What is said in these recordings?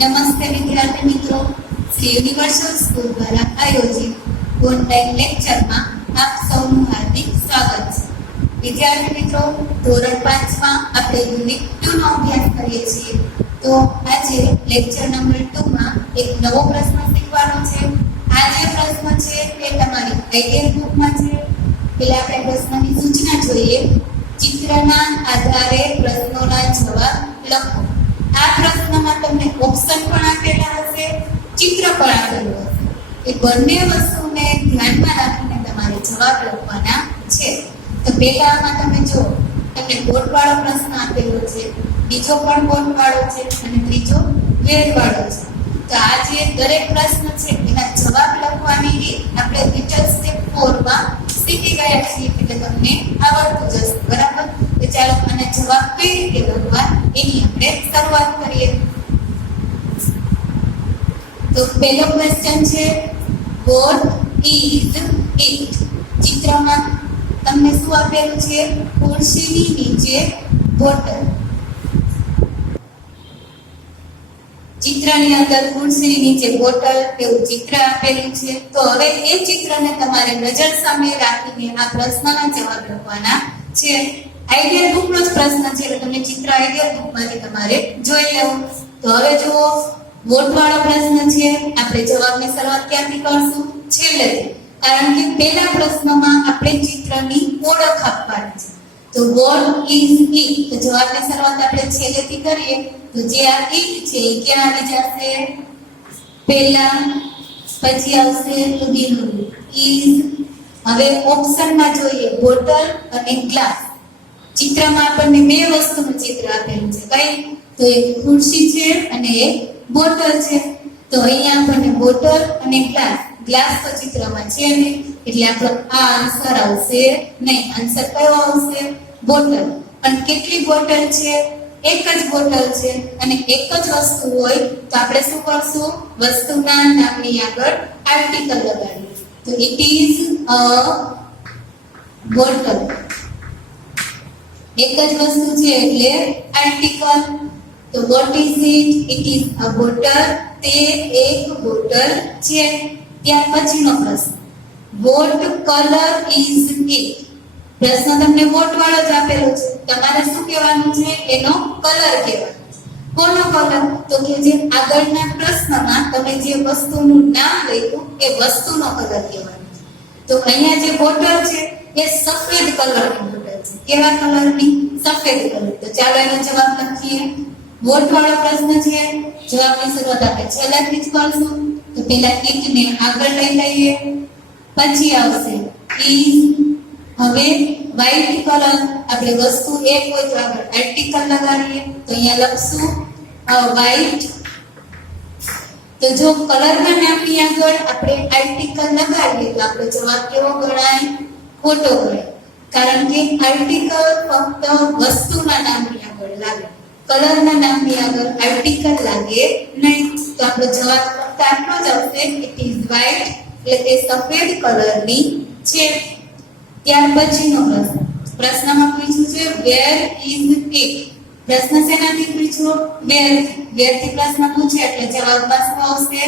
નમસ્તે વિદ્યાર્થી મિત્રો, શ્રી યુનિવર્સલ સ્કૂલ દ્વારા આયોજિત ઓનલાઈન લેક્ચરમાં આપ સૌનું હાર્દિક સ્વાગત છે. વિદ્યાર્થી મિત્રો, ધોરણ 5 માં આપણે યુનિટ 2 નો અભ્યાસ કરીએ છીએ. તો આજે લેક્ચર નંબર 2 માં એક નવો પ્રશ્ન શીખવાનો છે. આ જે પ્રશ્ન છે એ તમારી આઈડિયલ બુકમાં છે. પહેલા આપણે પ્રશ્નની સૂચના જોઈએ. ચિત્રના આધારે પ્રશ્નોના જવાબ લખો. આ પ્રશ્નમાં તમને ઓપ્શન પણ આપેલા હશે, ચિત્ર પણ આપેલું હશે. એ બંને વસ્તુને ધ્યાનમાં રાખીને તમારે જવાબ લખવાના છે. તો પહેલા આમાં તમે જો તમને બોટવાળો પ્રશ્ન આપેલો છે, બીજો પણ બોટવાળો છે અને ત્રીજો વેરવાળો છે. તો આ જે દરેક પ્રશ્ન છે એના જવાબ લખવાની રીત આપણે ડિટેલ સ્ટેપ 4 માં શીખી ગયા છીએ, એટલે તમને આવડતું જશે. બરાબર? તો ચાલો આને જવાબ કઈ રીતે લખવા એની આપણે શરૂઆત કરીએ. તો પહેલો ક્વેશ્ચન છે, વોટ ઇઝ ઇટ? ચિત્રમાં તમને શું આપેલું છે? ખુરશીની નીચે બોટલ. ચિત્રની અંદર ખુરશીની નીચે બોટલ એવું ચિત્ર આપેલું છે. તો હવે એ ચિત્રને તમારે નજર સામે રાખીને આ પ્રશ્નના જવાબ લખવાના છે. આઈડિયલ બુકનો જ પ્રશ્ન છે એટલે તમને ચિત્ર આઈડિયલ બુકમાંથી તમારે જોઈ લેવું. તો હવે જુઓ, વોટવાળો પ્રશ્ન છે. આપણે જવાબની શરૂઆત ક્યાંથી કરશું? છેલ્લેથી. કારણ કે પહેલા પ્રશ્નમાં આપણે ચિત્રની ઓળખ આપવાની છે. તો વોટ ઇઝ ઇટ? તો જવાબની શરૂઆત આપણે છેલ્લેથી કરીએ. તો જે આ ઇટ છે એ ક્યાં આવી જશે? પહેલા, પછી આવશે ઉભીનું ઇઝ. હવે ઓપ્શનમાં જોઈએ બોટલ અને ગ્લાસ. ચિત્રમાં આપણને બે વસ્તુનું ચિત્ર આપેલું છે. કઈ? તો એક ખુરશી છે અને એક બોટલ છે. તો અહીંયા આપણને બોટલ અને ગ્લાસ તો ચિત્રમાં છે નહીં, એટલે આપણો આ આન્સર આવશે નહીં. આન્સર કયો આવશે? બોટલ. પણ કેટલી બોટલ છે? એક જ બોટલ છે અને એક જ વસ્તુ હોય તો આપણે શું કરશું? વસ્તુના નામની આગળ આર્ટિકલ લગાડીએ. તો ઇટ ઇઝ અ બોટલ. એક જ વસ્તુ છે એટલે આર્ટિકલ. તો what is it? It is a bottle. તે એક બોટલ છે. ત્યાર પછીનો પ્રશ્ન, વોટ કલર ઇઝ ઇટ? પ્રશ્ન તમને વોટ વાળો જ આપેલો છે. તમારે શું કહેવાનું છે? એનો કલર કહેવાનો છે. કોનો કલર? તો કે જે આગળના પ્રશ્નમાં તમે જે વસ્તુનું નામ લખ્યું એ વસ્તુનો કલર કહેવાનો છે. તો અહીંયા જે બોટલ છે એ સફેદ કલરની બોટલ છે. કેવા કલરની? સફેદ કલર. તો ચાલો એનો જવાબ લખીએ. વોટ વાળો પ્રશ્ન છે, જવાબની શરૂઆત આપણે છેલ્લાથી જ કરશું. તો પહેલા ઇટ ને આગળ લઈ લઈએ, પછી આવશે ઇઝ. હવે વ્હાઈટ કલર, આપણે વસ્તુ એક હોય તો આગળ આર્ટિકલ લગાડીએ. તો અહીંયા લખશું વ્હાઈટ. તો જો કલરના નામની આગળ આપણે આર્ટિકલ લગાડીએ તો આપણો જવાબ કેવો ગણાય? ખોટો ગણાય. કારણ કે આર્ટિકલ ફક્ત વસ્તુના નામની આગળ લાગે, કલરના નામની આગળ આર્ટિકલ લાગે નહીં. તો આપણો જવાબ ફક્ત આટલો જ આવશે, ઇટ ઇઝ વ્હાઈટ. એટલે તે સફેદ કલરની છે. ત્યાર પછીનો પ્રશ્નમાં પૂછ્યું છે વેર ઇઝ ઇટ? પ્રશ્ન શેનાથી પૂછ્યો? વેર. વેરથી પ્રશ્ન પૂછે એટલે જવાબમાં શું આવશે?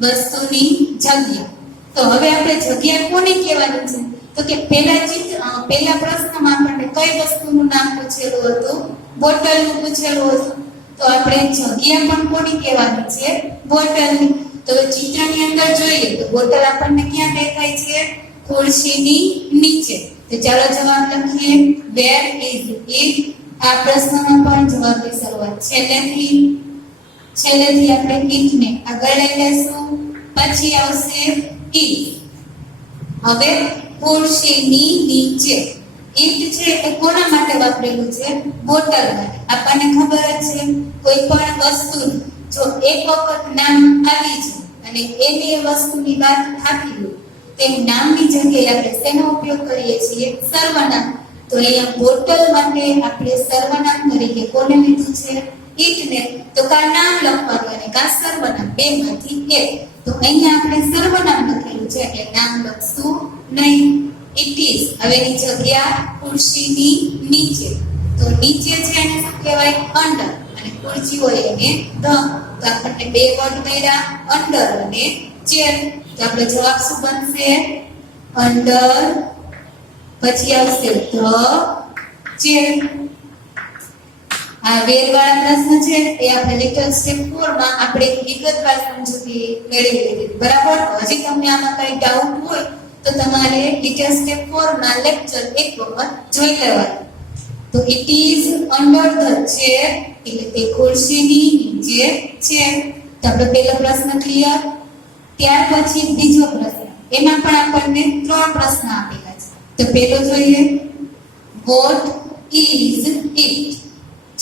વસ્તુની જગ્યા. તો હવે આપણે જગ્યા કોની કહેવાની છે? તો કે પહેલા પ્રશ્નમાં આપણને કઈ વસ્તુનું નામ પૂછેલું હતું? બોટલનું પૂછેલું હતું. તો આપણે જગ્યા પણ કોની કહેવાની છે? બોટલની. તો ચિત્રની અંદર જોઈએ તો બોટલ આપણને ક્યાં દેખાય છે? ખુરશીની નીચે. તો ચાલો જવાબ લખીએ. Where is it? આ પ્રશ્નનો પણ જવાબની શરૂઆત છેલ્લેથી આપણે ઇટને આગળ લઈ લેશું, પછી આવશે ઇઝ. હવે ખુરશીની નીચે. ઇટ છે એ કોના માટે વાપરેલું છે? બોટલ માટે. આપણને ખબર જ છે કોઈ પણ વસ્તુ જો એક વખત નામ આવી છે અને એની વસ્તુની વાત આપી હોય તે નામની જગ્યાએ આપણે શેનો ઉપયોગ કરીએ છીએ? સર્વનામ. તો અહીંયા બોટલ માટે આપણે સર્વનામ તરીકે કોને લીધું છે? ઇટને. તો કા નામ લખવાનું અને કા સર્વનામ, બેમાંથી એક. તો અહીંયા આપણે સર્વનામ લખેલું છે એટલે નામ લખશું નહીં. It is. હવે એની જગ્યા ખુરશીની નીચે. તો નીચે છે એને શું કહેવાય? અંડર. અને ખુરશી હોય એને ધ. તો તો આપણને બે વર્ડ મળ્યા અંડર અને ચેર. તો આપણો જવાબ શું બનશે? અંડર, પછી આવશે ધ ચેર. આ વેરવાળા પ્રશ્ન છે એ આપણે લેક્ચર સ્ટેપ 4 માં આપણે વિગતવાર સમજૂતી મેળવી લીધી. બરાબર? હજી તમને આમાં કઈ ડાઉટ હોય તો તમારે લેક્ચર સ્ટેપ 4 ના લેક્ચર એક વખત જોઈ લેવાનું. તો it is under the chair એટલે તે ખુરશીની નીચે છે. તો આપણો પહેલો પ્રશ્ન ક્લિયર. ત્યાર પછી બીજો પ્રશ્ન, એમાં પણ આપણને 3 પ્રશ્ન આપેલા છે. તો પહેલો જોઈએ, વોટ ઇઝ ઇટ?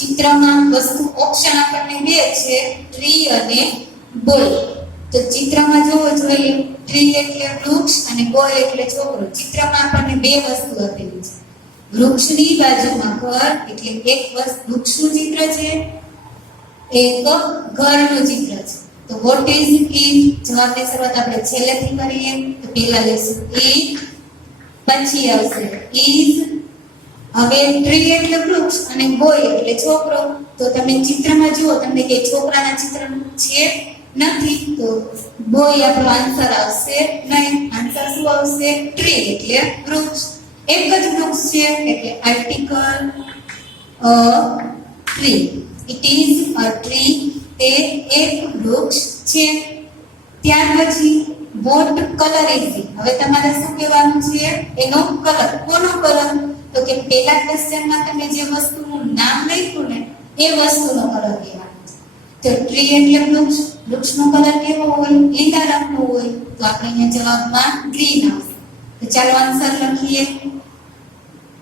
ચિત્રમાં વસ્તુ ઓપ્શન આપણને બે છે, ટ્રી અને બોય. તો ચિત્રમાં જોવો જોઈએ, ટ્રી એટલે વૃક્ષ અને બોય એટલે છોકરો. ચિત્રમાં આપણને બે વસ્તુ આપેલી છે. વૃક્ષની બાજુમાં ઘર એટલે એક વૃક્ષનું ચિત્ર છે, એક ઘરનું ચિત્ર છે. તો વોટ ઇઝ ઇટ? જવાબની શરૂઆત આપણે છેલ્લેથી કરીએ. તો પહેલા લેશું ઇટ, પછી આવશે ઇઝ. હવે ટ્રી એટલે વૃક્ષ અને બોય એટલે છોકરો. તો તમે ચિત્રમાં જુઓ, તમને કે છોકરાના ચિત્ર છે નથી, તો બોય આપણો આન્સર આવશે નહીં. આન્સર શું આવશે? ટ્રી એટલે વૃક્ષ. એક જ વૃક્ષ છે એટલે article a tree. It is a tree. તે એક વૃક્ષ છે. ત્યાર પછી વોટ કલર ઇઝ ઇટ? હવે તમારે શું કહેવાનું છે? એનો કલર. કોનો કલર? તો કે પહેલા ક્વેશ્ચનમાં તમે જે વસ્તુનું નામ લખ્યું ને એ વસ્તુનો કલર કહેવાનો છે. તો ટ્રી એટલે વૃક્ષ. વૃક્ષનો કલર કેવો હોય? લીલા રંગનો હોય. તો આપણે અહીંયા જવાબમાં ગ્રીન આવશે. તો ચાલો આન્સર લખીએ.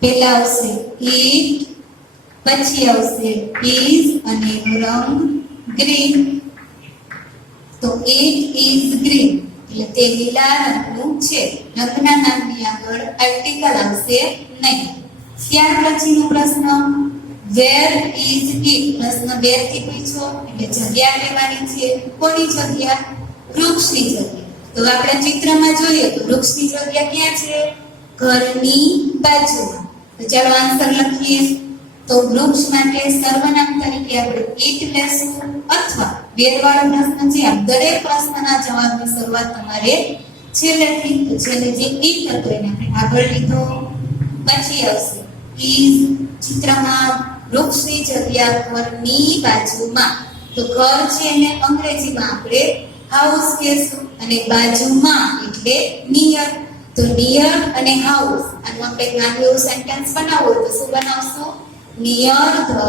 પહેલા આવશે ઇટ, પછી આવશે ઇઝ અને એનો રંગ ગ્રીન. તો ઇટ ઇઝ ગ્રીન એટલે તે લીલા રંગનું છે. રંગના નામની આગળ આર્ટિકલ આવશે નહીં. ત્યાર પછીનો પ્રશ્ન, વેર ઇઝ ઇટ? પ્રશ્ન વેર થી પૂછ્યો એટલે જગ્યા લેવાની છે. કોની જગ્યા? વૃક્ષની જગ્યા. તો આપણે ચિત્રમાં જોઈએ તો વૃક્ષની જગ્યા ક્યાં છે? ઘરની બાજુમાં. તો ચાલો આન્સર લખીએ. તો વૃક્ષ માટે સર્વનામ તરીકે આપણે ઇટ લેશું, અથવા વેરવાળો પ્રશ્ન છે. આ દરેક પ્રશ્નના જવાબની શરૂઆત તમારે છેલ્લેથી. તો છેલ્લે જે ઇટ હતો એને આપણે આગળ લીધો. પછી આવશે ઇઝ. ચિત્રમાં વૃક્ષની જગ્યા ઘરની બાજુમાં. તો ઘર છે એને અંગ્રેજીમાં આપણે હાઉસ કહેશું અને બાજુમાં એટલે નિયર. તો નિયર અને હાઉસ, આનું આપણે નાનું એવું સેન્ટેન્સ બનાવવું તો શું બનાવશું? Near the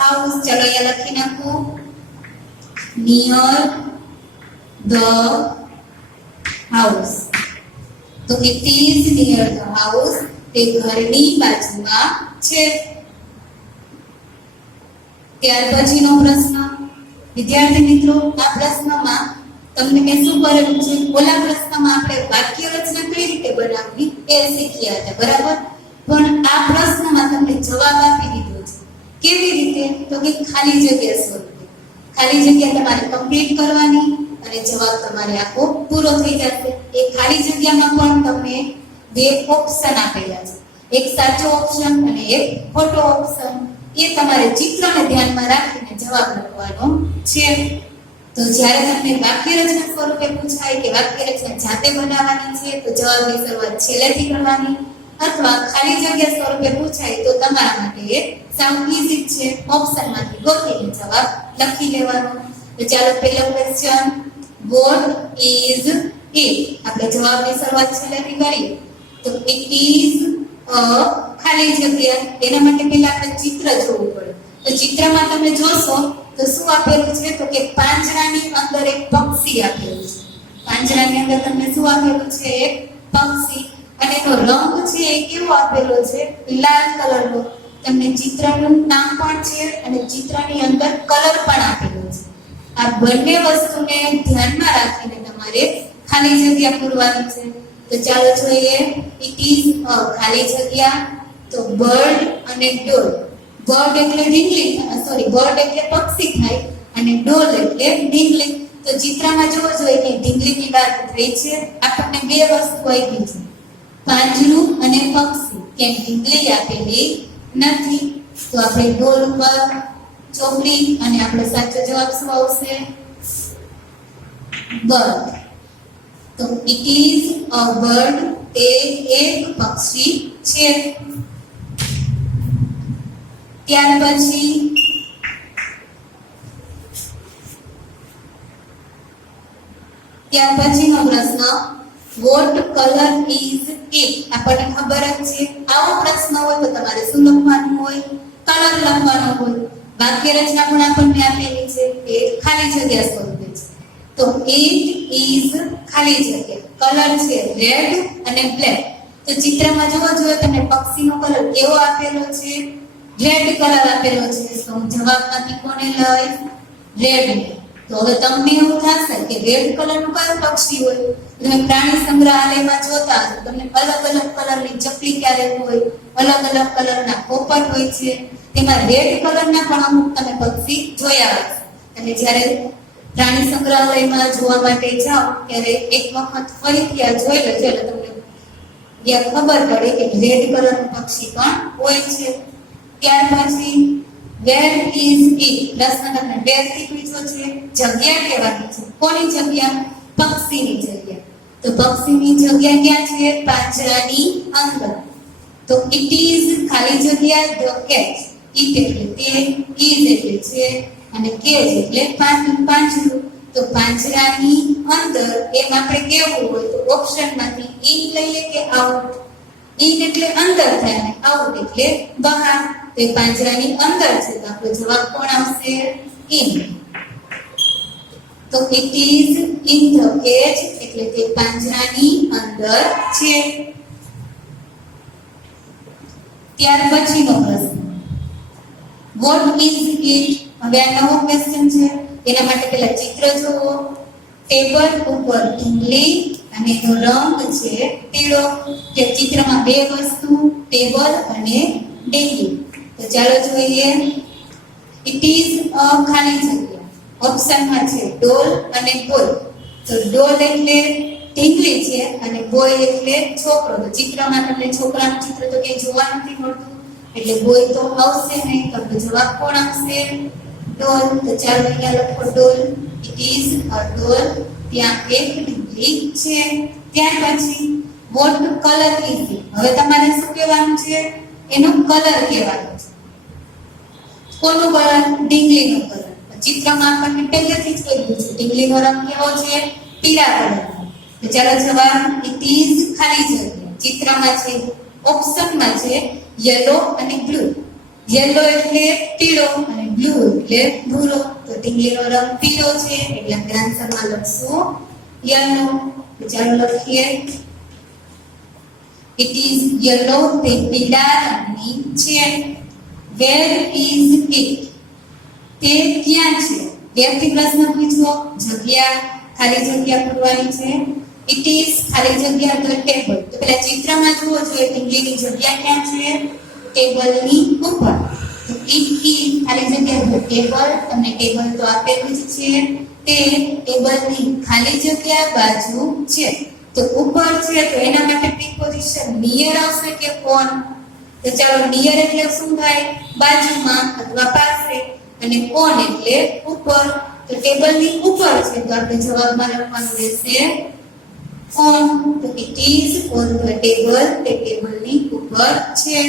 house. ચલો અહીંયા લખી નાખું, નિયર ધ હાઉસ. તો it is near the house. તે ઘરની બાજુમાં છે. ત્યાર પછીનો પ્રશ્ન, વિદ્યાર્થી મિત્રો, આ પ્રશ્નમાં તમને મેં શું કરેલું છે? ઓલા પ્રશ્નમાં આપણે વાક્ય રચના કઈ રીતે બનાવવી એ શીખ્યા હતા, બરાબર? પણ આ પ્રશ્નમાં તમને જવાબ આપી દીધો છે. કેવી રીતે? તો કે ખાલી જગ્યા સ્વરૂપે. ખાલી જગ્યા તમારે કમ્પ્લીટ કરવાની અને જવાબ તમારે આખો પૂરો થઈ જશે. એ ખાલી જગ્યામાં પણ તમને બે ઓપ્શન આપેલા છે, એક સાચો ઓપ્શન અને એક ખોટો ઓપ્શન. એ તમારે ચિત્રને ધ્યાનમાં રાખીને જવાબ લખવાનો છે. તો જ્યારે તમને વાક્ય રચના સ્વરૂપે પૂછાય કે વાક્ય રચના જાતે બનાવવાની છે તો જવાબની શરૂઆત છેલ્લેથી કરવાની, અથવા ખાલી જગ્યા સ્વરૂપે પૂછાય તો તમારા માટે એ સાવ ઈઝી છે. ઓપ્શનમાંથી ગોતીને જવાબ લખી લેવાનો. તો ચાલો પહેલો ક્વેશ્ચન, વોટ ઇઝ ઇટ? આપણે જવાબની શરૂઆત છેલ્લેથી કરીએ. તો ઇટ ઇઝ અ ખાલી જગ્યા. એના માટે પહેલા આપણે ચિત્ર જોવું પડે. તો ચિત્રમાં તમે જોશો તો શું આપેલું છે? તો કે પાંજરાની અંદર એક પક્ષી આપેલું છે. પાંજરાની અંદર તમને શું આપેલું છે? એક પક્ષી. અને એનો રંગ છે એ કેવો આપેલો છે? લાલ કલરનો. તમને ચિત્રનું નામ પણ છે અને ચિત્રની અંદર કલર પણ આપેલો છે. આ બંને વસ્તુને ધ્યાનમાં રાખીને તમારે ખાલી જગ્યા પૂરવાની છે. તો ચાલો જોઈએ. ઇટ ઇઝ અ ખાલી જગ્યા. તો બર્ડ અને ડોલ. બર્ડ એટલે ડીંગલી, સોરી, બર્ડ એટલે પક્ષી થાય અને ડોલ એટલે ડીંગલી. તો ચિત્રમાં જોવો જોઈએ કે ડીંગલીની વાત થઈ છે. આપણને બે વસ્તુ આપી છે, પાંજરું અને પક્ષી. કેમ ડીંગલી આપેલી નથી. તો આપણે ડોલ પર ચોપડી અને આપણો સાચો જવાબ શું આવશે? બર્ડ. તો ઇટ ઇઝ અ બર્ડ. તે એક પક્ષી છે. ત્યાર પછી પછીનો પ્રશ્ન, વોટ કલર ઇઝ ઇટ? આપણને ખબર જ છે. આવો પ્રશ્ન હોય તો તમારે શું લખવાનું હોય? કલર લખવાનો હોય. વાક્ય રચના પણ આપણને આપેલી છે એ ખાલી જગ્યા સ્વરૂપે છે. તો ઇટ ઇઝ ખાલી જગ્યા, કલર છે રેડ અને બ્લેક. તો ચિત્રમાં જોવો જોઈએ તમને પક્ષીનો કલર કેવો આપેલો છે? રેડ કલર આપેલો છે. તો હું જવાબમાંથી કોને લઈશ? રેડ. તો હવે તમને એવું થશે કે રેડ કલરનું કયું પક્ષી હોય? તમે પ્રાણી સંગ્રહાલયમાં જોતા હશો, તમને અલગ અલગ કલરની ચકલી ક્યારેક હોય, અલગ અલગ કલરના પોપટ હોય છે. તેમાં રેડ કલરના પણ અમુક તમે પક્ષી જોયા હશે. અને જ્યારે પ્રાણી સંગ્રહાલયમાં જોવા માટે જાઓ ત્યારે એક વખત ફરીથી આ જોઈ લેજો એટલે તમને ખબર પડે કે રેડ કલરનું પક્ષી પણ હોય છે. ત્યાર પછી વેર ઇઝ ઇટ? પ્રશ્ન તમને વેર થી પૂછ્યો છે. જગ્યા કહેવાની છે. કોની જગ્યા? પક્ષીની જગ્યા. તો પક્ષીની જગ્યા ક્યાં છે? પાંજરાની અંદર. તો ઇટ ઇઝ ખાલી જગ્યા ધ કેજ. ઇટ એટલે તે, ઇઝ એટલે છે અને કેજ એટલે પાંજરું. તો પાંજરાની અંદર એમ આપણે કેવું હોય તો ઓપ્શનમાંથી ઇન લઈએ કે આઉટ? ઇન એટલે અંદર થાય અને આઉટ એટલે બહાર. તે પાંજરાની અંદર છે તો આપણો જવાબ કોણ આવશે? ઇન. તો it is in the cage એટલે તે પાંજરાની અંદર છે. ત્યાર પછીનો પ્રશ્ન, વોટ ઇઝ ઇટ? હવે આ નવો ક્વેશ્ચન છે. એના માટે પહેલા ચિત્ર જુઓ. ટેબલ ઉપર ઢીંગલી અને એનો રંગ છે પીળો. કે ચિત્રમાં બે વસ્તુ, ટેબલ અને ઢીંગલી. તો ચાલો જોઈએ. ઇટ ઇઝ અ ખાલી જગ્યા. ઓપ્શનમાં છે ડોલ અને બોય. તો ડોલ એટલે ઢીંગલી છે અને બોય એટલે છોકરો. તો ચિત્રમાં તમને છોકરાનું ચિત્ર તો ક્યાંય જોવા નથી મળતું એટલે બોય તો આવશે નહીં. તો જવાબ કોણ આવશે? ડોલ. તો ચાલો અહીંયા લખો ડોલ. ઇટ ઇઝ અ ડોલ. ત્યાં એક ઢીંગલી છે. ત્યાર પછી વોટ કલર ઇઝ ઇટ? હવે તમારે શું કહેવાનું છે? એનો કલર કહેવાનો છે. કોનો કલર? ઢીંગલીનો કલર. ચિત્રમાં આપણને પહેલેથી જ કહ્યું છે ઢીંગલીનો રંગ કેવો છે? પીળા કલરનો. તો ચાલો જવાબ ઇટ ઇઝ ખાલી જગ્યા. ચિત્રમાં છે ઓપ્શનમાં છે યલો અને બ્લુ. યલો એટલે પીળો અને બ્લુ એટલે ભૂરો. તો ઢીંગલીનો રંગ પીળો છે એટલે આપણે આન્સરમાં લખશું યલો. તો ચાલો લખીએ. It is yellow. તે પીળા રંગની છે. Where is it? તે ક્યાં છે? વ્યક્તિ પ્રશ્ન પૂછો. જગ્યા, ખાલી જગ્યા પૂરવાની છે. ઇટ ઇઝ ખાલી જગ્યા ધ ટેબલ. તો પેલા ચિત્રમાં જુઓ જોઈએ ઢીંગલીની જગ્યા ક્યાં છે? ટેબલની ઉપર. તો ઇટ ઇઝ ખાલી જગ્યા ધ ટેબલ. તમને ટેબલ તો આપેલું જ છે. તે ટેબલની ખાલી જગ્યા બાજુ છે. તો ઉપર છે તો એના માટે પ્રિપોઝિશન નિયર આવશે કે ઓન? તો ચાલો નિયર એટલે શું થાય? બાજુમાં અથવા પાસે. અને ઓન એટલે ઉપર. તો ટેબલની ઉપર છે તો આપણે જવાબમાં લખવાનું રહેશે ઓન. તો it is on the table. તે ટેબલની ઉપર છે.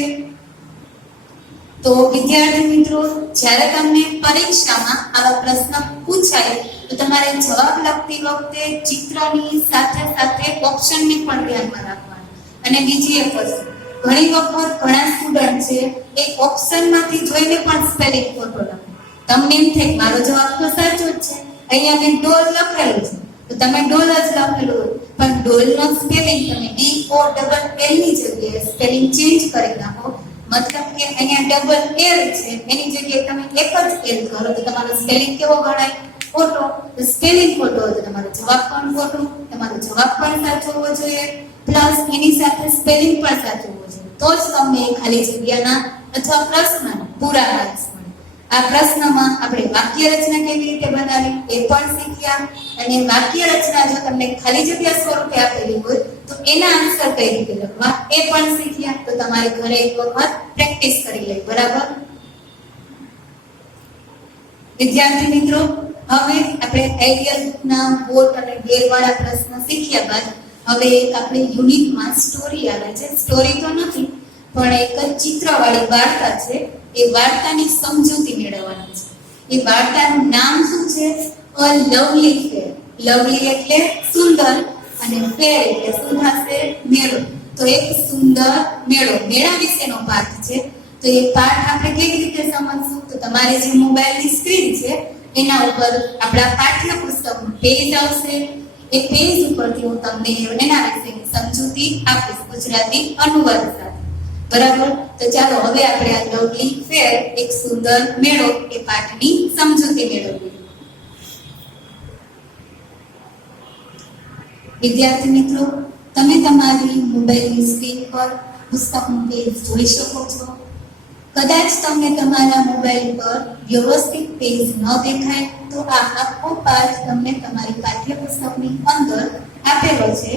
તો વિદ્યાર્થી મિત્રો, જ્યારે તમને પરીક્ષામાં આવા પ્રશ્ન પૂછાય તો તમારે જવાબ લખતી વખતે ચિત્રની સાથે સાથે ઓપ્શનને પણ ધ્યાનમાં રાખવાનું. અને બીજી એક વસ્તુ, ઘણી વખત ઘણા સ્ટુડન્ટ છે એ ઓપ્શનમાંથી જોઈને પણ સ્પેલિંગ ખોટો લખે. તમને એમ થાય મારો જવાબ તો સાચો જ છે, અહીંયા મેં ડોલ લખેલું છે તો તમે ડોલ જ લખેલું હોય, પણ ડોલનો સ્પેલિંગ તમે DOLL ની જગ્યાએ સ્પેલિંગ ચેન્જ કરી નાખો. મતલબ કે અહીંયા ડબલ એલ છે એની જગ્યાએ તમે એક જ એલ કરો તો તમારો સ્પેલિંગ કેવો ગણાય? ખોટો. તો સ્પેલિંગ ખોટો હોય તો તમારો જવાબ પણ ખોટો. તમારો જવાબ પણ સાચો હોવો જોઈએ પ્લસ એની સાથે સ્પેલિંગ પણ સાચું હોવું જોઈએ. તો જ તમને ખાલી જગ્યાના અથવા પ્રશ્નના પૂરા માર્ક્સ મળે. આ પ્રશ્નમાં આપણે વાક્ય રચના કેવી રીતે બનાવી એ પણ શીખ્યા. અને વાક્ય રચના જો તમને ખાલી જગ્યા સ્વરૂપે આપેલી હોય તો એના આન્સર કઈ રીતે લખવા એ પણ શીખ્યા. તો તમારે ઘરે એક વખત પ્રેક્ટિસ કરી લે. બરાબર વિદ્યાર્થી મિત્રો, હવે આપણે આઈડિયલ ના વોટ અને વેર વાળા પ્રશ્ન શીખ્યા બાદ હવે એક આપણે યુનિટમાં સ્ટોરી આવે છે. સ્ટોરી તો નથી પણ એક ચિત્રવાળી વાર્તા છે. એ વાર્તાની સમજૂતી મેળવવાની છે. એ વાર્તાનું નામ શું છે? A lovely fair. લવલી એટલે સુંદર અને ફેર એટલે શું થશે? મેળો. તો એક સુંદર મેળો, મેળા વિશેનો પાઠ છે. તો એ પાઠ આપણે કેવી રીતે સમજશું? તો તમારે જે મોબાઈલની સ્ક્રીન છે એના ઉપર આપણા પાઠ્ય પુસ્તકનું પેજ આવશે. એ પેજ ઉપરથી હું તમને એના વિશેની સમજૂતી આપીશ ગુજરાતી અનુવાદ સાથે. બરાબર? તો ચાલો હવે આપણે આ લવલી ફેર, એક સુંદર મેળો એ પાઠની સમજૂતી મેળવીએ. વિદ્યાર્થી મિત્રો, તમે તમારી મોબાઈલની સ્ક્રીન પર પુસ્તકનું પેજ જોઈ શકો છો. કદાચ તમને તમારા મોબાઈલ પર વ્યવસ્થિત પેજ ન દેખાય તો આ આખો પાઠ તમને તમારી પાઠ્યપુસ્તકની અંદર આપેલો છે.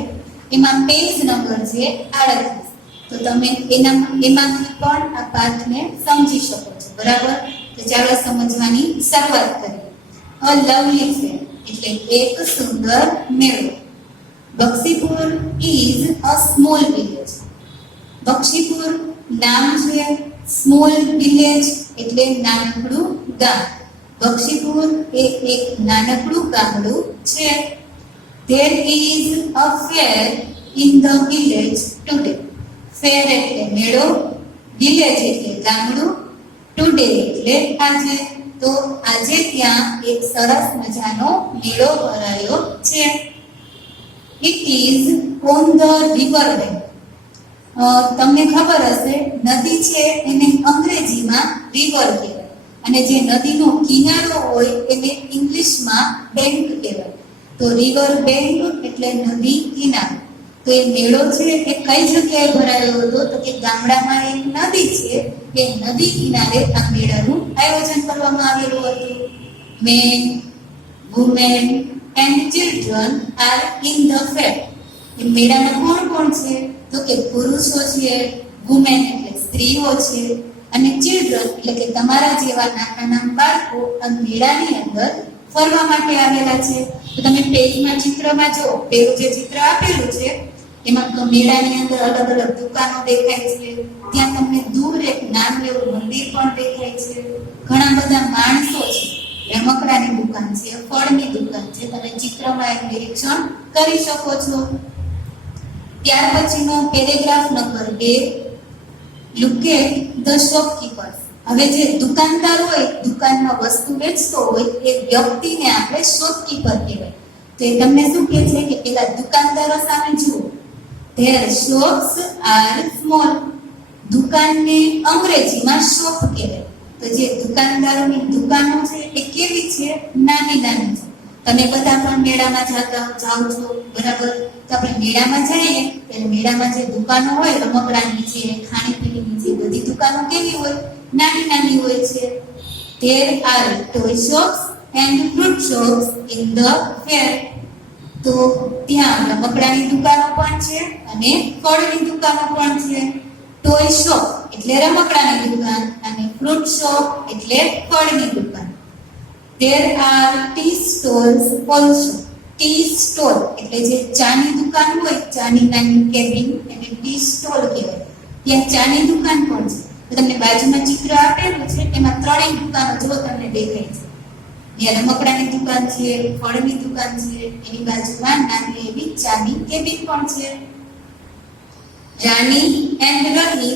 એમાં પેજ નંબર છે 38. તો તમે એમાંથી પણ આ પાઠને સમજી શકો છો. બરાબર? તો ચાલો સમજવાની શરૂઆત કરીએ. અ લવલી ફેર એટલે એક સુંદર મેળો. Bakshipur is a small village. Bakshipur નામ છે, સ્મોલ વિલેજ એટલે નાનકડું ગામ. બક્ષીપુર એ એક નાનકડું ગામડું છે. There is a fair in the village today. ફેર એટલે મેળો, વિલેજ એટલે ગામડું, ટુડે એટલે આજે. તો આજે ત્યાં એક સરસ મજાનો મેળો ભરાયો છે. It is on the river bank. તમને ખબર હશે નદી છે એને અંગ્રેજીમાં રિવર કહેવાય અને જે નદીનો કિનારો હોય એને ઇંગ્લિશમાં બેંક કહેવાય. તો રિવર બેંક એટલે નદી કિનારો. તો એ મેળો છે એ કઈ જગ્યાએ ભરાયો હતો? તો કે ગામડામાં એક નદી છે, એ નદી કિનારે આ મેળાનું આયોજન કરવામાં આવેલું હતું. Men, women and children are in the fair. એ મેળામાં કોણ કોણ છે? તો કે પુરુષો છે, વુમેન એટલે સ્ત્રીઓ છે, અને ચિલ્ડ્રન એટલે કે તમારા જેવા નાના બાળકો આ મેળાની અંદર ફરવા માટે આવેલા છે. તો તમે પેજમાં ચિત્રમાં જો પેલું જે ચિત્ર આપેલું છે એમાં મેળાની અંદર અલગ અલગ દુકાનો દેખાય છે. ત્યાં તમને દૂર એક નાનું એવું મંદિર પણ દેખાય છે. ઘણા બધા માણસો છે. રમકડાની દુકાન છે, ફળની દુકાન છે. તમે ચિત્રમાં એક નિરીક્ષણ કરી શકો છો. ત્યાર પછીનો paragraph number 2, look at the shopkeepers. હવે જે દુકાનદાર હોય, દુકાનમાં વસ્તુ વેચતો હોય એ વ્યક્તિને આપણે શોપકીપર કહેવાય. તો એ તમને શું કહે છે કે પેલા દુકાનદારો સામે જુઓ. Their shops are small. દુકાનને અંગ્રેજીમાં શોપ કહેવાય. તો જે દુકાનદારોની દુકાનો છે એ કેવી છે? નાની નાની છે. તમે બધા પણ મેળામાં જાઓ છો, બરાબર? તો આપણે મેળામાં જઈએ ત્યારે મેળામાં જે દુકાનો હોય, રમકડાની છે, ખાણીપીણીની છે, બધી દુકાનો કેવી હોય? નાની નાની હોય છે. There are toy shops and fruit shops in the fair. તો ત્યાં રમકડાની દુકાનો પણ છે અને ફળની દુકાનો પણ છે. ટોય શોપ એટલે રમકડાની દુકાન અને ફ્રૂટ શોપ એટલે ફળની દુકાન. There are tea stalls also. Tea stall એટલે જે ચાની દુકાન હોય, ચાની નાની કેબિન એને ટી સ્ટોલ કહેવાય. ત્યાં ચાની દુકાન પણ છે. તો તમને બાજુમાં ચિત્ર આપેલું છે એમાં ત્રણેય દુકાનો જો તમને દેખાય છે. ત્યાં રમકડાની દુકાન છે, ફળની દુકાન છે, એની બાજુમાં નાની એવી ચાની કેબિન પણ છે. રાની એન્ડ રહી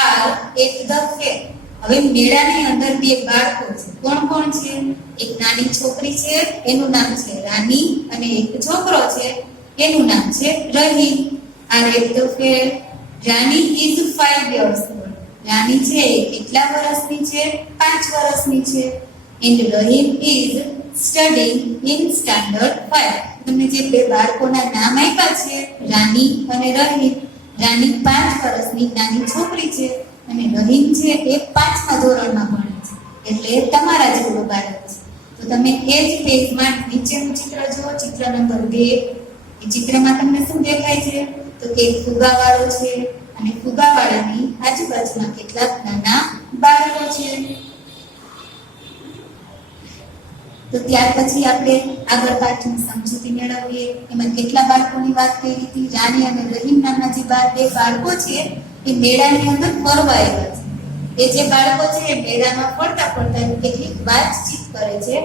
આર એટ ધ ફેર. હવે મેળાની અંદર બે બાળકો છે. કોણ કોણ છે? એક નાની છોકરી છે એનું નામ છે રાની અને એક છોકરો છે એનું નામ છે રહી. Are at the fair. Rani is 5 years old. Rani છે એ કેટલા વર્ષની છે? 5 વર્ષની છે. એન્ડ રહી ઇઝ સ્ટડીંગ ઇન સ્ટાન્ડર્ડ 5. તમને જે બે બાળકોના નામ આપ્યા છે રાની અને રહી. રાની 5 વર્ષની નાની છોકરી છે અને રહીમ છે એ 5મા ધોરણમાં ભણે છે. એટલે તમારા જેવો બાળક છે. તો તમે એ જ પેજમાં નીચેનું ચિત્ર જુઓ, ચિત્ર નંબર 2. એ ચિત્રમાં તમને શું દેખાય છે? તો કે ફુગાવાળો છે અને ફુગાવાળાની આજુબાજુમાં કેટલાક નાના બાળકો છે. તો ત્યાર પછી આપણે આગળ પાઠની સમજૂતી મેળવીએ. એમાં કેટલા બાળકોની વાત કરી હતી? રાની અને રહીમ નામના જે બે બાળકો છે એ મેળાની અંદર ફરવા આવ્યા છે. એ જે બાળકો છે એ મેળામાં ફરતા ફરતા કેટલીક વાતચીત કરે છે.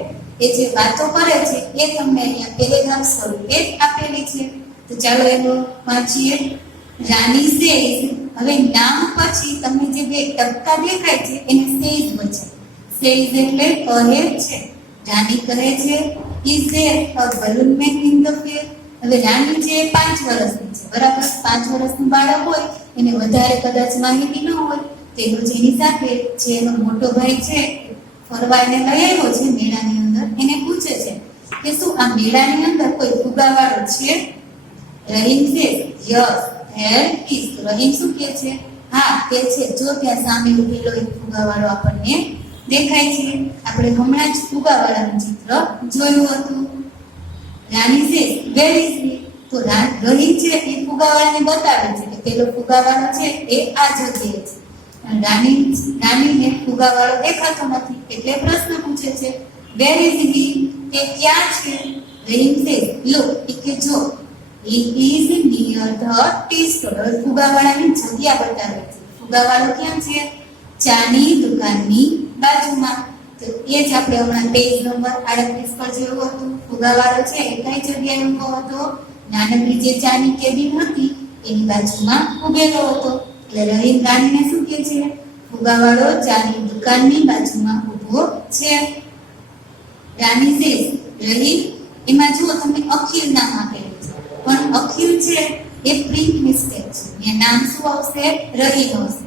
એ જે વાતો કરે છે એ તમને અહીંયા પેરેગ્રાફ સ્વરૂપે આપેલી છે. તો ચાલો એનું વાંચીએ. રાની સેઝ, હવે નામ પછી તમને જે બે ટપકા દેખાય છે એને સેઝ વચ્ચે. સેઝ એટલે કહે છે. રાની કહે છે is there a balloon man in the field. હવે રાની જે 5 વર્ષની છે, બરાબર? 5 વર્ષનું બાળક હોય એને વધારે કદાચ માહિતી ન હોય, તેનો જેની સાથે જે એનો મોટો ભાઈ છે ફરવા એને લઈ આવ્યો છે મેળાની અંદર, એને પૂછે છે કે શું આ મેળાની અંદર કોઈ ફુગાવાળો છે? રહીમ છે યસ ધેર ઇઝ. રહીમ શું કહે છે? હા તે છે. જો ત્યાં સામે ઉભેલો એક ફુગાવાળો આપણને દેખાય છે. આપણે હમણાં જ ફુગાવાળાનું ચિત્ર જોયું હતું. રાની છે વેર ઇઝ હી. તો રહીમ છે એ ફુગાવાળાને બતાવે છે કે પેલો ફુગાવાળો છે એ આ જગ્યાએ છે. રાનીને ફુગાવાળો દેખાતો નથી એટલે પ્રશ્ન પૂછે છે વેર ઇઝ હી, કે ક્યાં છે? રહીમ છે લુક, કે જો he is near the tea store. ફુગાવાળાની જગ્યા બતાવે છે. ફુગાવાળો ક્યાં છે? ચાની દુકાનની બાજુમાં. તો એ જ આપણે હમણાં પેજ નંબર 38 પર જોયું હતું. ફુગાવાળો છે એ કઈ જગ્યાએ ઊભો હતો? નાનકડી જે ચાની કેબિન હતી એની બાજુમાં ઊભેલો હતો. એટલે રહીમ રાનીને શું કહે છે? ફુગાવાળો ચાની દુકાનની બાજુમાં ઊભો છે. રાની સેઝ, રહીમ, એમાં જુઓ તમને અખિલ નામ આપેલું છે, પણ અખિલ છે એ પ્રિન્ટ મિસ્ટેક છે. એ નામ શું આવશે? રહીમ આવશે.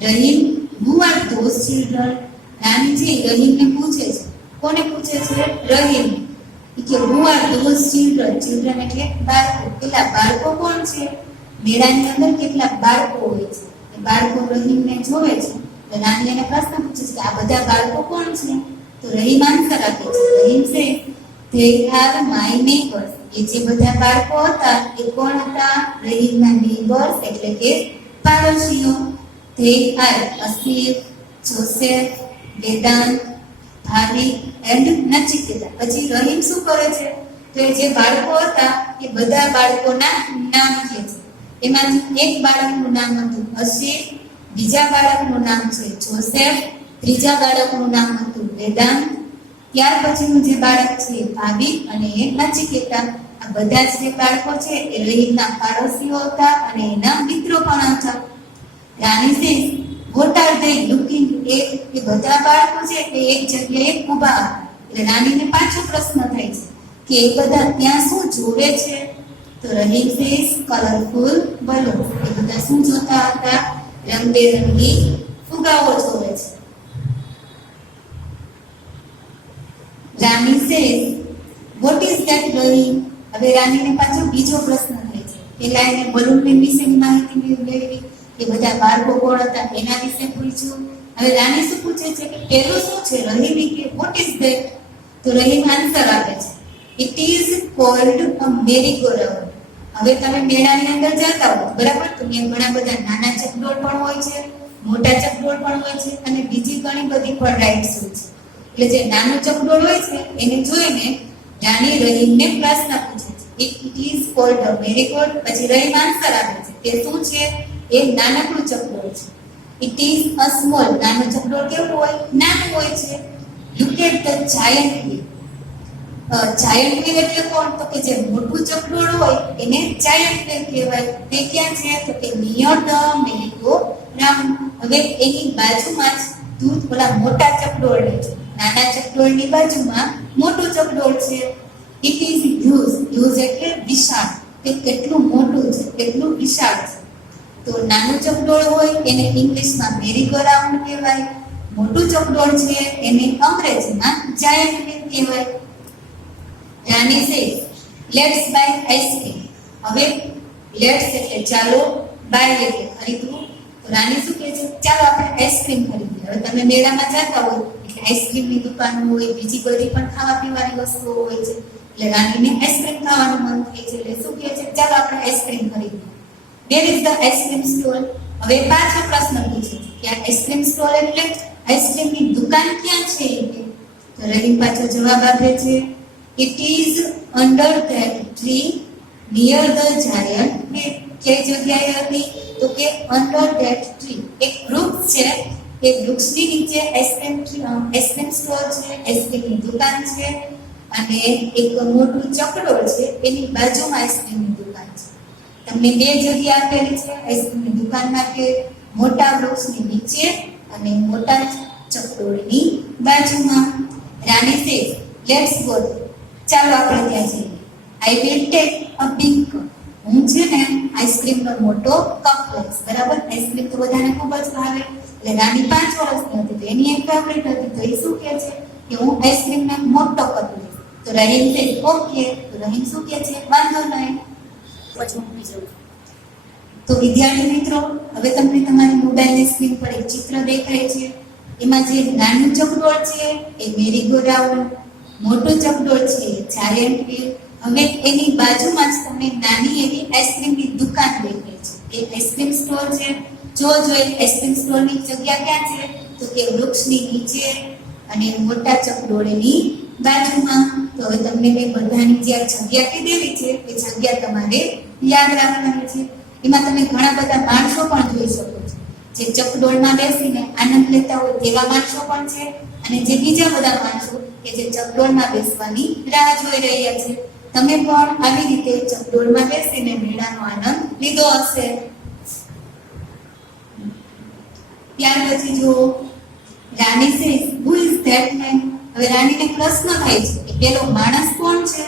Rahim, who are those children? રાની છે રહીમને પૂછે છે. કોને પૂછે છે? રહીમ. કે who are those children? children એટલે બાળકો. પેલા બાળકો કોણ છે? મેળાની અંદર કેટલા બાળકો હોય છે? એ બાળકો રહીમને જોવે છે. તો રાની એને પ્રશ્ન પૂછે છે કે આ બધા બાળકો કોણ છે? તો રહીમ આન્સર આપે છે. રહીમ છે they are my neighbors. એ જે બધા બાળકો હતા એ કોણ હતા? રહીમના નેબર્સ એટલે કે પાડોશીઓ. they are Asif, Joseph, Vedant, Bhavik and Nachiketa. પછી રહીમ શું કરે છે? તો એ જે બાળકો હતા એ બધા બાળકોના નામ કહે છે. એમાંથી એક બાળકનું નામ હતું અસીફ, બીજા બાળકનું નામ છે જોસેફ, ત્રીજા બાળકનું નામ હતું વેદાંત, ત્યાર પછીનું જે બાળક છે ભાવિક અને નચિકેતા. આ બધા જ જે બાળકો છે એ રહીમના પાડોશીઓ હતા અને એના મિત્રો પણ હતા. Rani says what are they looking at? એ બધા બાળકો છે એ એક જગ્યાએ ઊભા હતા. એટલે રાનીને પાછો પ્રશ્ન થાય છે કે એ બધા ત્યાં શું જોવે છે? તો રહીમ સેઝ કલરફુલ બલૂન. એ બધા શું જોતા હતા? રંગબેરંગી ફુગાઓ જોવે છે. Rani says what is that Rahim? હવે રાનીને પાછો બીજો પ્રશ્ન થાય છે. પેલા એને બલૂન વિશેની માહિતી મેળવી, કે બધા બાળકો કોણ હતા એના વિશે પૂછ્યું. હવે રાની શું પૂછે છે કે પેલું શું છે? રહીમ કે what is that? તો રહીમ આન્સર આપે છે it is called a merry-go-round. હવે તમે મેળાની અંદર જતા હો, બરાબર? તો ત્યાં ઘણા બધા નાના ચકડોળ પણ હોય છે, મોટા ચકડોળ પણ હોય છે અને બીજી ઘણી બધી પણ રાઇડ્સ હોય છે. એટલે જે નાનું ચકડોળ હોય છે એને જોઈને રાની રહીમને પ્રશ્ન પૂછે છે it is called a merry-go-round. પછી રહીમ આન્સર આપે છે કે શું છે? એ નાનકડું ચકડોળ છે. it is a small. નાનું ચકડોળ કેવું હોય? નાનું હોય છે. look at the giant wheel. giant wheel એટલે કોણ? તો કે જે મોટું ચકડોળ હોય એને giant wheel કહેવાય. તે ક્યાં છે? તો કે near the merry-go-round. હવે એની બાજુમાં જ દૂધ ઓલા મોટા ચકડોળ છે. નાના ચકડોળની બાજુમાં મોટું ચકડોળ છે. it is huge. huge એટલે વિશાળ. તે કેટલું મોટું છે, કેટલું વિશાળ છે. તો નાનું ચકડોળ હોય એને ઇંગ્લિશમાં મેરી-ગો-રાઉન્ડ કહેવાય. મોટું ચકડોળ છે એને અંગ્રેજીમાં જાયન્ટ વ્હીલ કહેવાય. રાની સેઝ લેટ્સ બાય આઈસ્ક્રીમ. હવે લેટ્સ એટલે ચાલો, બાય એટલે ખરીદવું. તો રાની શું કહે છે? ચાલો આપણે આઈસ્ક્રીમ ખરીદીએ. હવે તમે મેળામાં જતા હોય એટલે આઈસ્ક્રીમની દુકાન હોય, બીજી બધી પણ ખાવા પીવાની વસ્તુઓ હોય છે. એટલે રાનીને આઈસ્ક્રીમ ખાવાનું મન થાય છે. એટલે શું કહે છે? ચાલો આપણે આઈસ્ક્રીમ ખરીદીએ. Where is the ice cream stall? હવે પાછો પ્રશ્ન પૂછે છે કે આ આઈસ્ક્રીમ સ્ટોલ એટલે આઈસ્ક્રીમની દુકાન ક્યાં છે? તો તો રહીમ પાછો જવાબ આપે છે, it is under that tree near the giant hill. કઈ જગ્યાએ હતી? તો કે અંડર ધેટ ટ્રી, એક વૃક્ષ છે, એ વૃક્ષની નીચે આઈસ્ક્રીમ સ્ટોર છે, આઈસ્ક્રીમની દુકાન છે, અને એક મોટું ચકડોળ છે, એની બાજુમાં આઈસ્ક્રીમની દુકાન છે. તમને બે જગ્યા આપેલી છે આઈસ્ક્રીમની દુકાન માટે, મોટા વૃક્ષની નીચે અને મોટા ચકડોળની બાજુમાં. રાની સેઝ, લેટ્સ ગો. ચાલો આપણે ત્યાં જઈએ. I will take a big cup. હું છે ને આઈસ્ક્રીમનો મોટો કપ લઈશ. બરાબર, આઈસ્ક્રીમ તો બધાને ખૂબ જ ભાવે. એટલે રાની 5 વર્ષની હતી તો એની એક ફેવરિટ હતી, તો એ શું કહે છે કે હું આઈસ્ક્રીમનો મોટો કપ લઈશ. તો રહીમ સેઝ ઓકે. તો રહીમ શું કહે છે? વાંધો નહીં, પછી હું મૂકી જાઉં. તો વિદ્યાર્થી મિત્રો, હવે તમને તમારી મોબાઈલની સ્ક્રીન પર એક ચિત્ર દેખાય છે. એમાં જે નાનું ચકડોળ છે એ મેરી ગો રાઉન્ડ, મોટું ચકડોળ છે એ જાયન્ટ વ્હીલ. હવે એની બાજુમાં જ તમને નાની એવી આઈસ્ક્રીમની દુકાન દેખાય છે, એ આઈસ્ક્રીમ સ્ટોર છે. જો આઈસ્ક્રીમ સ્ટોરની જગ્યા ક્યાં છે? તો કે વૃક્ષની નીચે અને મોટા ચકડોળની બાજુમાં. તો હવે તમને મેં બધાની જે જગ્યા કીધેલી છે એ જગ્યા તમારે યાદ રાખવાની છે. એમાં તમે ઘણા બધા માણસો પણ જોઈ શકો છો, જે ચકડોળમાં બેસીને આનંદ લેતા હોય તેવા માણસો પણ છે, અને જે બીજા બધા માણસો કે જે ચકડોળમાં બેસવાની રાહ જોઈ રહ્યા છે. તમે પણ આવી રીતે ચકડોળમાં બેસીને મેળાનો આનંદ લીધો હશે. ત્યાર પછી જો Rani says, who is that man. હવે રાનીને પ્રશ્ન થાય છે કે પેલો માણસ કોણ છે?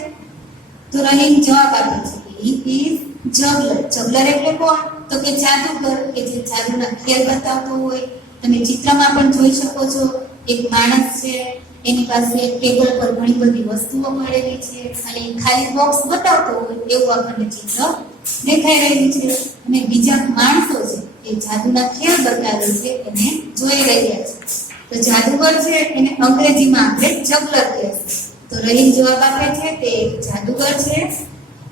તો રહીમ જવાબ આપે છે કે હી ઇઝ જગલર. જગલર એટલે કોણ? તો કે જાદુગર, કે જે જાદુના ખેલ બતાવતો હોય. તમે ચિત્રમાં પણ જોઈ શકો છો, એક માણસ છે, એની પાસે ટેબલ પર ઘણી બધી વસ્તુઓ પડેલી છે, અને ખાલી બોક્સ બતાવતો હોય એવું આપણને ચિત્ર દેખાઈ રહ્યું છે. અને બીજા માણસો છે એ જાદુના ખેલ બતાવે છે એને જોઈ રહ્યા છે. તો જાદુગર છે એને અંગ્રેજીમાં આપણે જગલર કહેશું. તો રહીમ જવાબ આપે છે તે એક જાદુગર છે.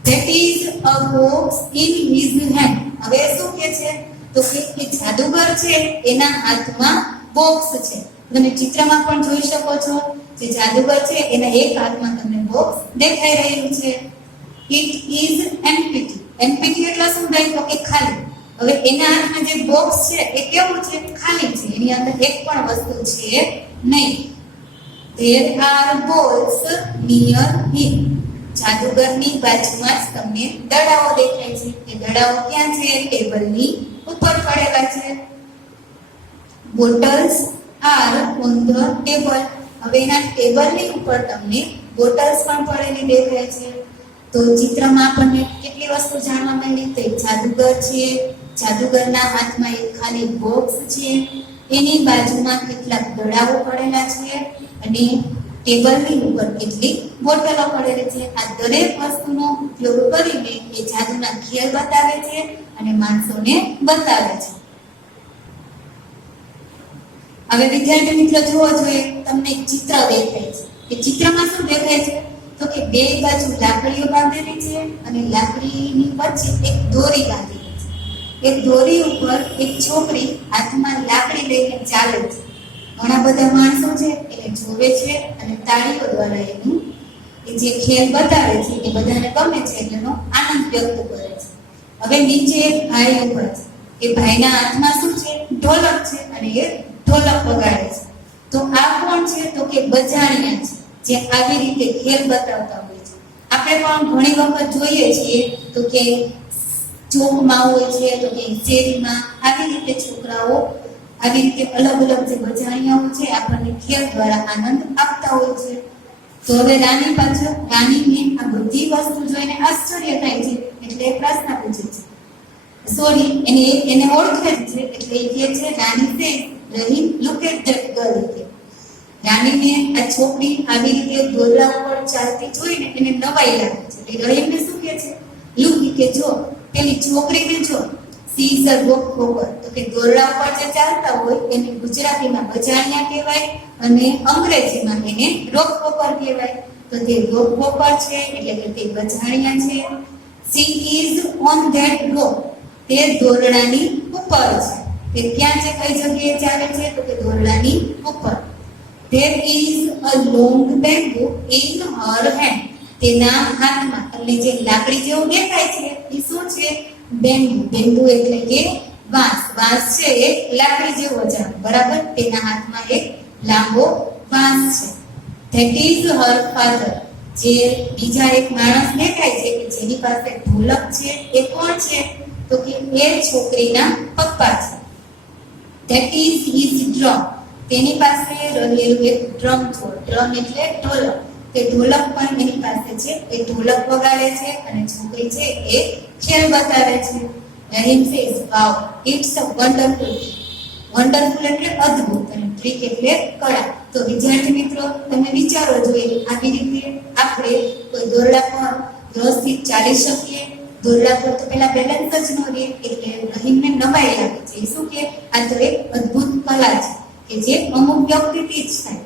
That is a box in his hand. હવે શું કે છે? તો કે જાદુગર છે એના હાથમાં બોક્સ છે. તમે ચિત્રમાં પણ જોઈ શકો છો, જે જાદુગર છે એના એક હાથમાં તમને બોક્સ દેખાઈ રહ્યું છે. It is empty. Empty એટલે શું થાય? તો કે ખાલી. હવે એના હાથમાં જે બોક્સ છે એ કેવું છે? ખાલી છે, એની અંદર એક પણ વસ્તુ છે નહીં. There are balls near him. જાદુગરની બાજુમાં જ તમને દડાઓ દેખાય છે. એ દડાઓ ક્યાં છે? ટેબલની ઉપર પડેલા છે. Bottles are on the table. હવે એના ટેબલની ઉપર તમને બોટલ્સ પણ પડેલી દેખાય છે. તો ચિત્રમાં આપણને કેટલી વસ્તુ જાણવા મળી? તો એક જાદુગર છે, જાદુગરના હાથમાં એક ખાલી બોક્સ છે, એની બાજુમાં કેટલાક દડાઓ પડેલા છે, અને ટેબલની ઉપર કેટલીક બોટલો પડેલી છે. આ દરેક વસ્તુનો ઉપયોગ કરીને એ જાદુના ખેલ બતાવે છે અને માણસોને બતાવે છે. હવે વિદ્યાર્થી મિત્રો જુઓ જોઈએ, તમને એક ચિત્ર દેખાય છે. એ ચિત્રમાં શું દેખાય છે? તો કે બે બાજુ લાકડીઓ બાંધેલી છે, અને લાકડીની વચ્ચે એક દોરી બાંધેલી છે. એ દોરી ઉપર એક છોકરી હાથમાં લાકડી લઈને ચાલે છે. ઘણા બધા માણસો છે એને જોવે છે અને તાળીઓ દ્વારા એનું એ જે ખેલ બતાવે છે એ બધાને ગમે છે એટલે એનો આનંદ વ્યક્ત કરે છે. હવે નીચે એક ભાઈ ઉભા છે. એ ભાઈના હાથમાં શું છે? ઢોલક છે, અને એ ઢોલક વગાડે છે. તો આ કોણ છે? તો કે બજાણિયા છે, જે આવી રીતે ખેલ બતાવતા હોય છે. આપણે પણ ઘણી વખત જોઈએ છીએ તો કે ચોકમાં હોય છે, તો કે શેરીમાં આવી રીતે છોકરાઓ આવી રીતે અલગ અલગ જે બજાણિયાઓ છે આપણને ખેલ દ્વારા આનંદ આપતા હોય છે. તો હવે રાની પાછળ રાનીને આ બધી વસ્તુ જોઈને આશ્ચર્ય થાય છે, એટલે પ્રશ્ન પૂછે છે. સોરી, એને ઓળખે છે, એટલે એ કહે છે Rani say Rahim look at that girl. રાનીને આ છોકરી આવી રીતે દોરડા ઉપર ચાલતી જોઈને એને નવાઈ લાગે છે. એટલે રહીમને શું કહે છે? લુક, કે જો પેલી છોકરીને જો. She is a rock walker. તો કે દોરડા ઉપર જે ચાલતા હોય એને ગુજરાતીમાં બજાણિયા કહેવાય, અને અંગ્રેજીમાં એને રોક વોકર કહેવાય. તો તે રોક વોકર છે એટલે કે તે બજાણિયા છે. સી ઇઝ ઓન ધેટ રોક. તે દોરડાની ઉપર છે. તે ક્યાં છે? કઈ જગ્યાએ ચાલે છે? તો કે દોરડાની ઉપર. There is a long bamboo in her hand. તેના હાથમાં તમને જે લાકડી જેવું દેખાય છે એ શું છે? બેમ્બુ. બેમ્બુ એટલે કે વાંસ. વાંસ છે એ લાકડી જેવો છે, બરાબર? તેના હાથમાં એક લાંબો વાંસ છે. That is her father. જે બીજા એક માણસ દેખાય છે કે જેની પાસે ઢોલક છે એ કોણ છે? તો કે એ છોકરીના પપ્પા છે. That is his drum. તેની પાસે રહેલું એક ડ્રમ છે. ડ્રમ એટલે ઢોલક. તે ઢોલક પણ એની પાસે છે. એ ઢોલક વગાડે છે અને છોકરી છે એ ખેલ બતાવે છે. Rahim says, wow, it's a wonderful. Wonderful એટલે અદ્ભુત અને ટ્રીક એટલે કળા. તો વિદ્યાર્થી મિત્રો, તમે વિચારો જોઈએ આવી રીતે આપણે કોઈ દોરડા પર વ્યવસ્થિત ચાલી શકીએ. દોરડા પર તો પેલા બેલેન્સ જ ન રહે એટલે રહીમને નવાઈ લાગે છે. શું કે આ તો એક અદ્ભુત કલા છે કે જે અમુક વ્યક્તિથી જ થાય.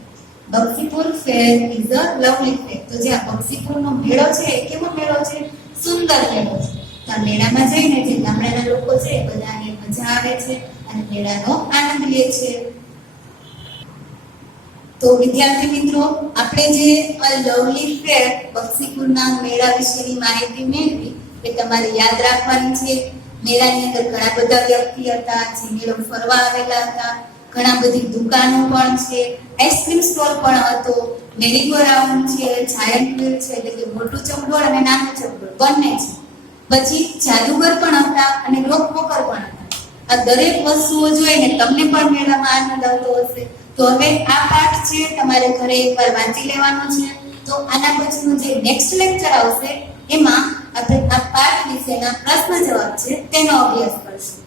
બક્ષીપુર ફેર ઇઝ અ લવલી ફેર. તો જે આ બક્ષીપુરનો મેળો છે એ કેવો મેળો છે? સુંદર મેળો છે. તો આ મેળામાં જઈને જે ગામડાના લોકો છે એ બધાને મજા આવે છે અને મેળાનો આનંદ લે છે. તો વિદ્યાર્થી મિત્રો, આપણે જે અ લવલી ફેર બક્ષીપુરના મેળા વિશેની માહિતી મેળવી એ તમારે યાદ રાખવાની છે. મેળાની અંદર ઘણા બધા વ્યક્તિ હતા જે મેળો ફરવા આવેલા હતા. ઘણા બધી દુકાનો પણ છે. આઈસ્ક્રીમ સ્ટોલ પણ હતો. મેરીગો રાઉન્ડ છે, જાયન્ટ વ્હીલ છે એટલે કે મોટું ચકડોળ અને નાનું ચકડોળ બંને છે. પછી જાદુગર પણ હતા અને લોકમોકર પણ હતા. આ દરેક વસ્તુઓ જોઈને તમને પણ મેળામાં આનંદ આવતો હશે. તો હવે આ પાઠ છે તમારે ઘરે એકવાર વાંચી લેવાનો છે. તો આના પછીનો જે નેક્સ્ટ લેક્ચર આવશે એમાં આપણે આ પાઠ વિશેના પ્રશ્ન જવાબ છે તેનો અભ્યાસ કરશું.